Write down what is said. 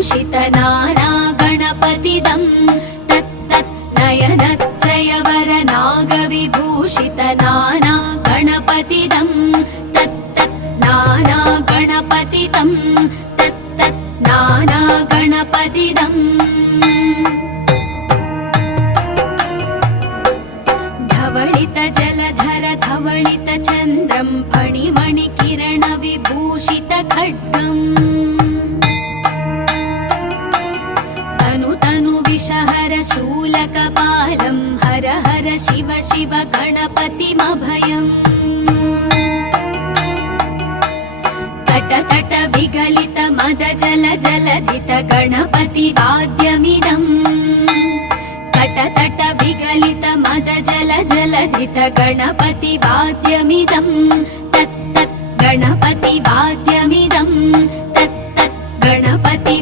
विभूषित नाना गणपतिदं तत्तत् नयनत्रयवर नागविभूषित नाना गणपतिदं तत्तत् नाना गणपतिदं तत्तत् नाना गणपतिदम् धवलित जलधर धवलित चन्द्रं फणिमणि किरण विभूषित खड्गम् तनु तनु विषहर शूलकपालं हर हर शिव शिव गणपतिमभयम् तट तट विगलित मद जल जलधित गणपति वाद्यमिदम् तट तट विगलित मद जल जलधित गणपति वाद्यमिदम् तत्तत् गणपति वाद्यमिदम् तत्तत् गणपति